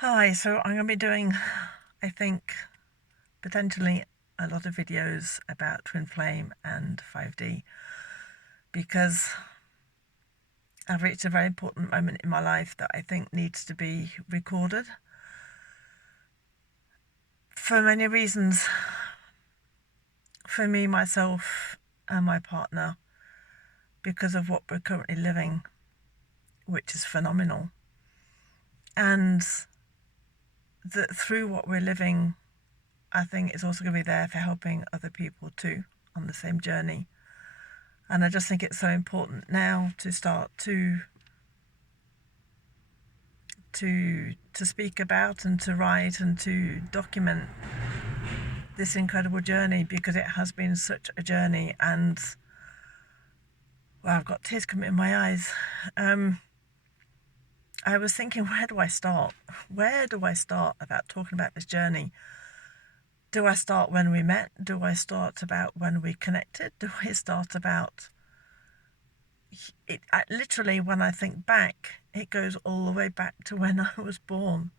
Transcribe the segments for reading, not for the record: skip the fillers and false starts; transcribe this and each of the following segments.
Hi, so I'm going to be doing, I think, potentially a lot of videos about twin flame and 5D because I've reached a very important moment in my life that I think needs to be recorded for many reasons. For me, myself, and my partner, because of what we're currently living, which is phenomenal. And that through what we're living, I think it's also going to be there for helping other people too on the same journey. And I just think it's so important now to start to speak about and to write and to document this incredible journey, because it has been such a journey. And well, I've got tears coming in my eyes. I was thinking, where do I start? Where do I start about talking about this journey? Do I start when we met? Do I start about when we connected? Do I start about it? Literally, when I think back, it goes all the way back to when I was born,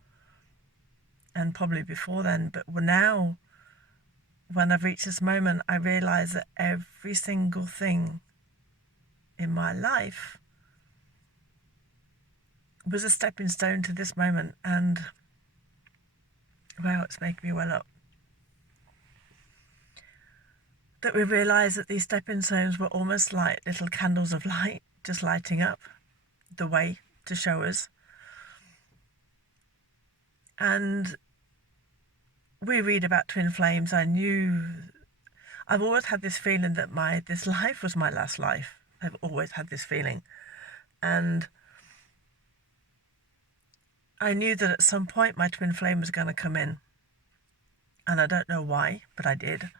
and probably before then. But now, when I've reached this moment, I realise that every single thing in my life was a stepping stone to this moment. And wow, it's making me well up. That we realise that these stepping stones were almost like little candles of light, just lighting up the way to show us. And we read about twin flames. I've always had this feeling that this life was my last life. I've always had this feeling. And I knew that at some point my twin flame was going to come in. And I don't know why, but I did.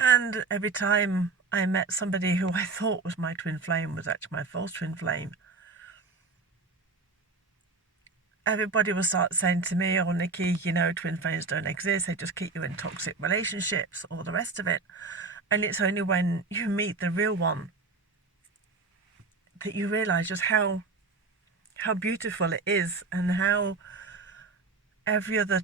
And every time I met somebody who I thought was my twin flame was actually my false twin flame, everybody will start saying to me, "Oh, Nikki, twin flames don't exist. They just keep you in toxic relationships," all the rest of it. And it's only when you meet the real one that you realise just how beautiful it is, and how every other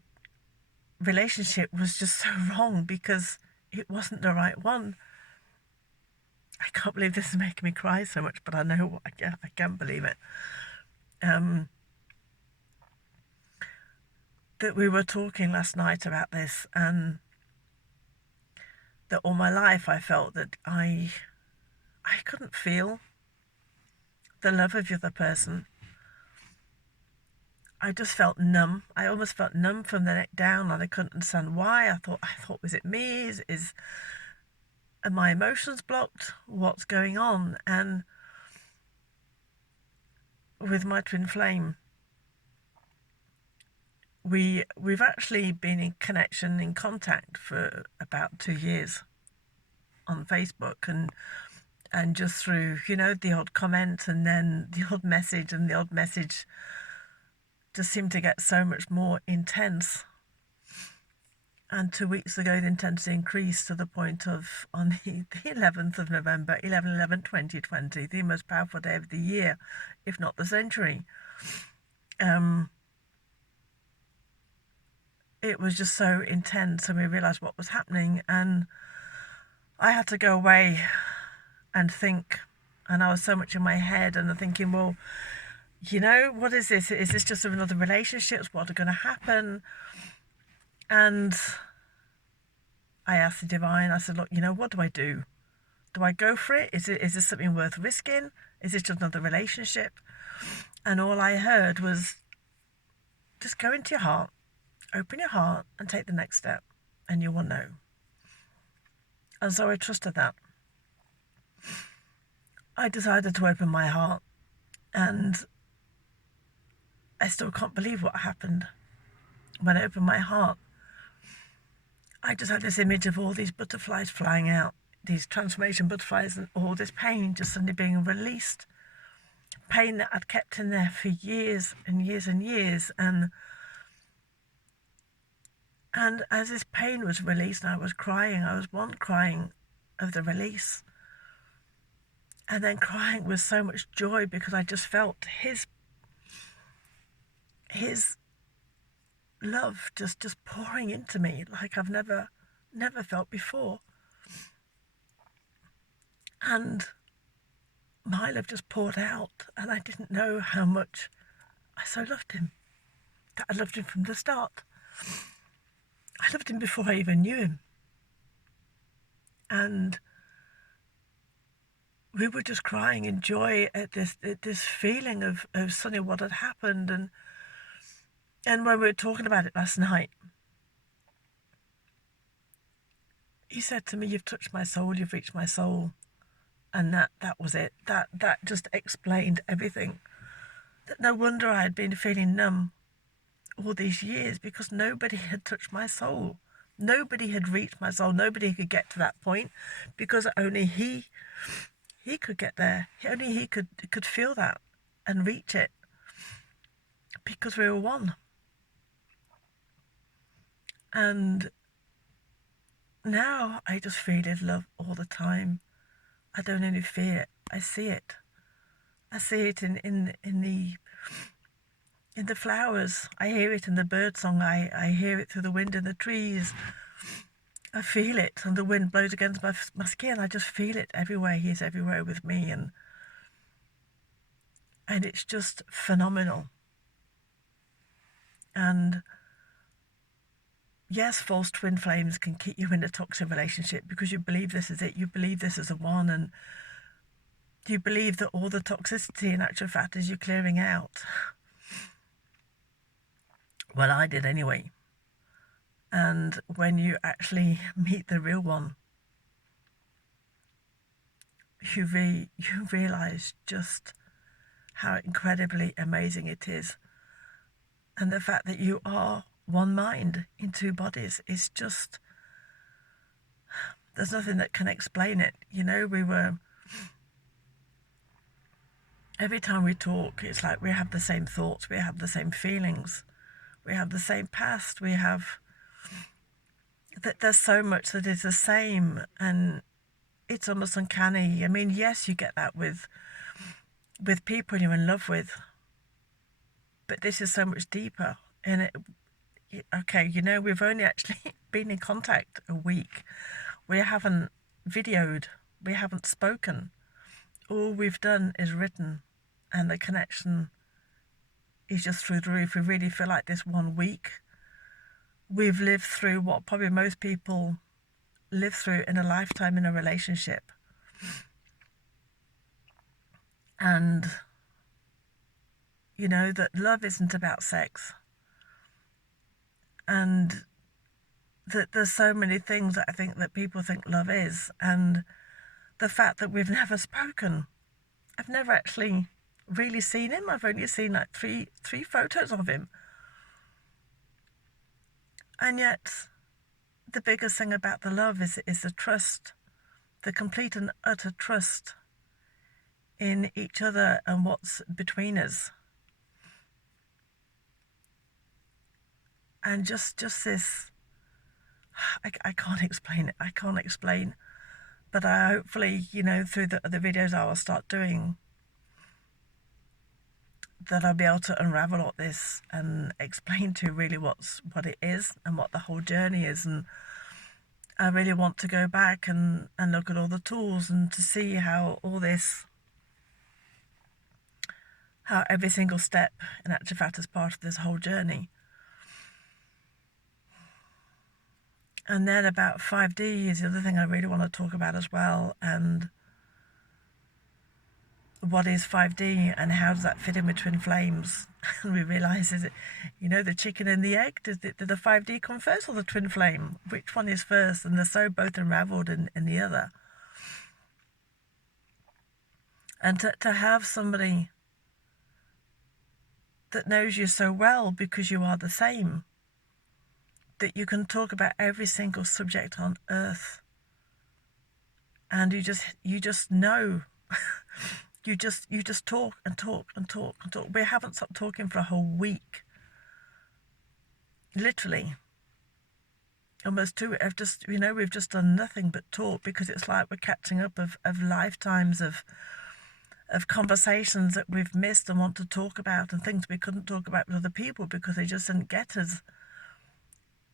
relationship was just so wrong because it wasn't the right one. I can't believe this is making me cry so much, but I know I can't believe it. That we were talking last night about this, and that all my life I felt that I couldn't feel the love of the other person. I just felt numb. I almost felt numb from the neck down, and I couldn't understand why. I thought, was it me? Are my emotions blocked? What's going on? And with my twin flame, we've actually been in connection, in contact for about 2 years on Facebook, and just through the odd comment, and then the odd message, and the odd message just seemed to get so much more intense. And 2 weeks ago, the intensity increased to the point of, on the 11th of November, 11/11/2020, the most powerful day of the year, if not the century. It was just so intense, and we realised what was happening, and I had to go away and think, and I was so much in my head, and I'm thinking, well, what is this? Is this just another relationship? What are going to happen? And I asked the divine, I said, look, what do I do? Do I go for it? Is this something worth risking? Is this just another relationship? And all I heard was, just go into your heart, open your heart, and take the next step, and you will know. And so I trusted that. I decided to open my heart, and I still can't believe what happened. When I opened my heart, I just had this image of all these butterflies flying out, these transformation butterflies, and all this pain just suddenly being released. Pain that I'd kept in there for years and years and years. And as this pain was released, and I was crying, I was crying of the release. And then crying with so much joy, because I just felt his his love just pouring into me like I've never felt before. And my love just poured out, and I didn't know how much I so loved him. That I loved him from the start. I loved him before I even knew him. And we were just crying in joy at this feeling of suddenly what had happened. And when we were talking about it last night, he said to me, "You've touched my soul, you've reached my soul." And that was it. That just explained everything. That no wonder I had been feeling numb all these years, because nobody had touched my soul. Nobody had reached my soul. Nobody could get to that point, because only he could get there. Only he could feel that and reach it, because we were one. And now I just feel his love all the time. I don't only feel it, I see it. I see it in the flowers. I hear it in the bird song. I hear it through the wind in the trees. I feel it, and the wind blows against my skin. I just feel it everywhere. He's everywhere with me, and it's just phenomenal. And yes, false twin flames can keep you in a toxic relationship, because you believe this is it. You believe this is the one, and you believe that all the toxicity in actual fact is you clearing out. Well, I did anyway. And when you actually meet the real one, you realise just how incredibly amazing it is. And the fact that you are one mind in two bodies is just, there's nothing that can explain it. You know, every time we talk, it's like we have the same thoughts, we have the same feelings, we have the same past, that there's so much that is the same, and it's almost uncanny. I mean, yes, you get that with people you're in love with, but this is so much deeper. And okay, you know, we've only actually been in contact a week. We haven't videoed, we haven't spoken. All we've done is written, and the connection is just through the roof. We really feel like this 1 week we've lived through what probably most people live through in a lifetime in a relationship. And you know that love isn't about sex, and that there's so many things that I think that people think love is. And the fact that we've never spoken, I've never actually really seen him. I've only seen like three photos of him. And yet the biggest thing about the love is the trust, the complete and utter trust in each other and what's between us. And just this, I can't explain it. I can't explain. But I hopefully, you know, through the videos I will start doing, that I'll be able to unravel all this and explain to you really what it is and what the whole journey is. And I really want to go back and look at all the tools and to see how all this, how every single step in actual fact is part of this whole journey. And then about 5D is the other thing I really want to talk about as well. And what is 5D and how does that fit in with twin flames? And we realise, is it, you know, the chicken and the egg? Did the 5D come first or the twin flame? Which one is first? And they're so both unravelled in the other. And to have somebody that knows you so well because you are the same, that you can talk about every single subject on earth, and you just know. you just talk and talk and talk and talk. We haven't stopped talking for a whole week, literally almost 2. We've just done nothing but talk, because it's like we're catching up of lifetimes of of conversations that we've missed and want to talk about, and things we couldn't talk about with other people because they just didn't get us.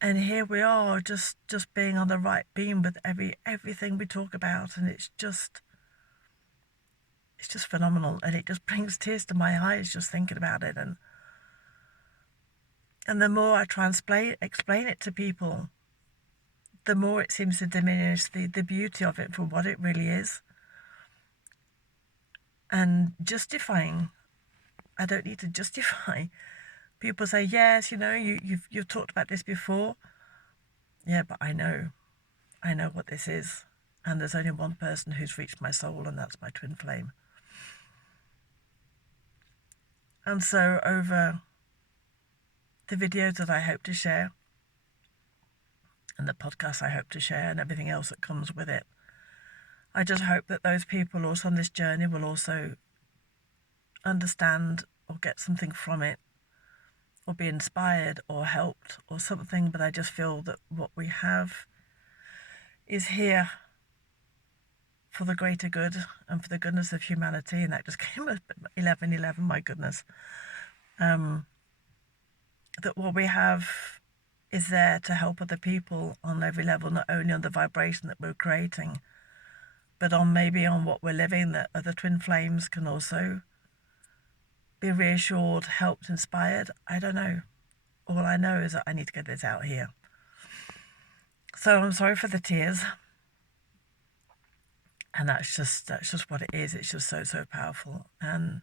And here we are, just being on the right beam with everything we talk about, and it's just phenomenal, and it just brings tears to my eyes just thinking about it. And the more I try and explain it to people, the more it seems to diminish the beauty of it for what it really is. And justifying, I don't need to justify. People say, yes, you've talked about this before. Yeah, but I know what this is. And there's only one person who's reached my soul, and that's my twin flame. And so over the videos that I hope to share, and the podcast I hope to share, and everything else that comes with it, I just hope that those people also on this journey will also understand or get something from it, or be inspired or helped or something. But I just feel that what we have is here for the greater good and for the goodness of humanity. And that just came at 11:11, my goodness. That what we have is there to help other people on every level, not only on the vibration that we're creating, but on what we're living, that other twin flames can also be reassured, helped, inspired. I don't know. All I know is that I need to get this out here. So I'm sorry for the tears. And that's just what it is. It's just so powerful. And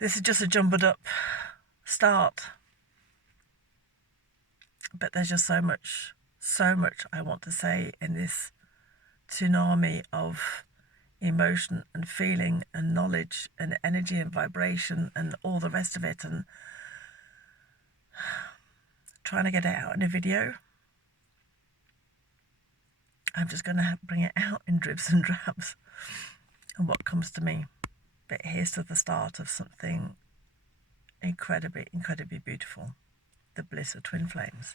this is just a jumbled up start. But there's just so much I want to say in this tsunami of emotion and feeling and knowledge and energy and vibration and all the rest of it, and trying to get it out in a video. I'm just going to bring it out in dribs and drabs and what comes to me. But here's to the start of something incredibly beautiful, the bliss of twin flames.